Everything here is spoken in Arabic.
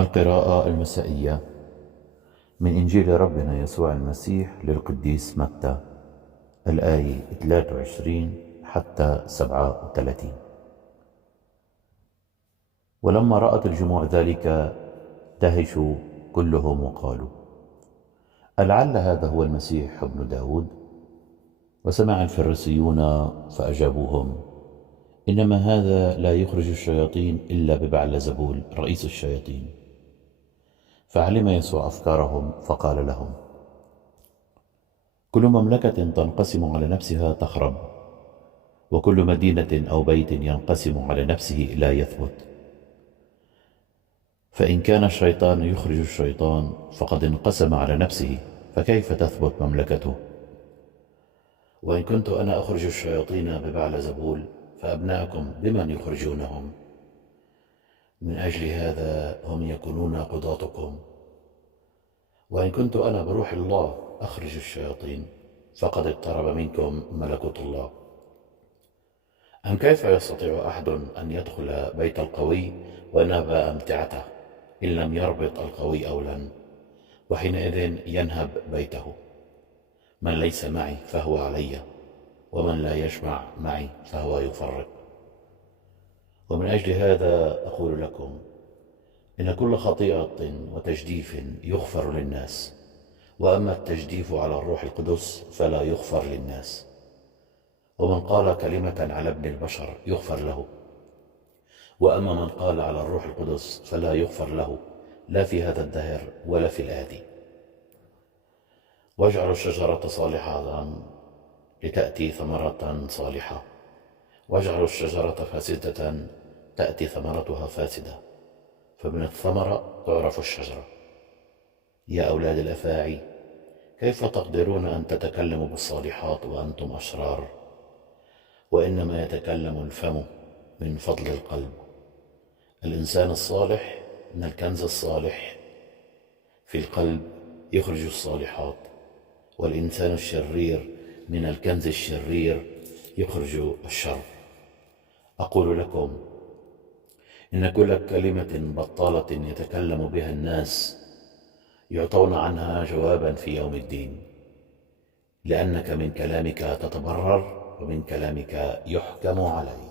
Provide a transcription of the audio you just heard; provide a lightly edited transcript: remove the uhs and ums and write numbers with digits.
القراءة المسائية من إنجيل ربنا يسوع المسيح للقديس متى، الآية 23 حتى 37. ولما رأت الجموع ذلك دهشوا كلهم وقالوا: ألعل هذا هو المسيح ابن داود؟ وسمع الفريسيون فأجابوهم: إنما هذا لا يخرج الشياطين إلا ببعلزبول رئيس الشياطين. فعلم يسوع أفكارهم فقال لهم: كل مملكة تنقسم على نفسها تخرب، وكل مدينة أو بيت ينقسم على نفسه لا يثبت. فإن كان الشيطان يخرج الشيطان فقد انقسم على نفسه، فكيف تثبت مملكته؟ وإن كنت أنا أخرج الشياطين ببعلزبول فأبناءكم بمن يخرجونهم؟ من أجل هذا هم يكونون قضاتكم. وإن كنت أنا بروح الله أخرج الشياطين فقد اقترب منكم ملكوت الله. أم كيف يستطيع أحد أن يدخل بيت القوي ونهب أمتعته إن لم يربط القوي أولا؟ وحينئذ ينهب بيته. من ليس معي فهو علي، ومن لا يجمع معي فهو يفرق. ومن أجل هذا أقول لكم إن كل خطيئة وتجديف يغفر للناس، وأما التجديف على الروح القدس فلا يغفر للناس. ومن قال كلمة على ابن البشر يغفر له، وأما من قال على الروح القدس فلا يغفر له، لا في هذا الدهر ولا في الآتي. واجعلوا الشجرة صالحة لتأتي ثمرة صالحة، واجعلوا الشجرة فاسدة تأتي ثمرتها فاسدة، فمن الثمرة تعرف الشجرة. يا أولاد الأفاعي، كيف تقدرون أن تتكلموا بالصالحات وأنتم أشرار؟ وإنما يتكلم الفم من فضل القلب. الإنسان الصالح من الكنز الصالح في القلب يخرج الصالحات، والإنسان الشرير من الكنز الشرير يخرج الشر. أقول لكم إن كل كلمة بطالة يتكلم بها الناس يعطون عنها جوابا في يوم الدين، لأنك من كلامك تتبرر ومن كلامك يحكم عليك.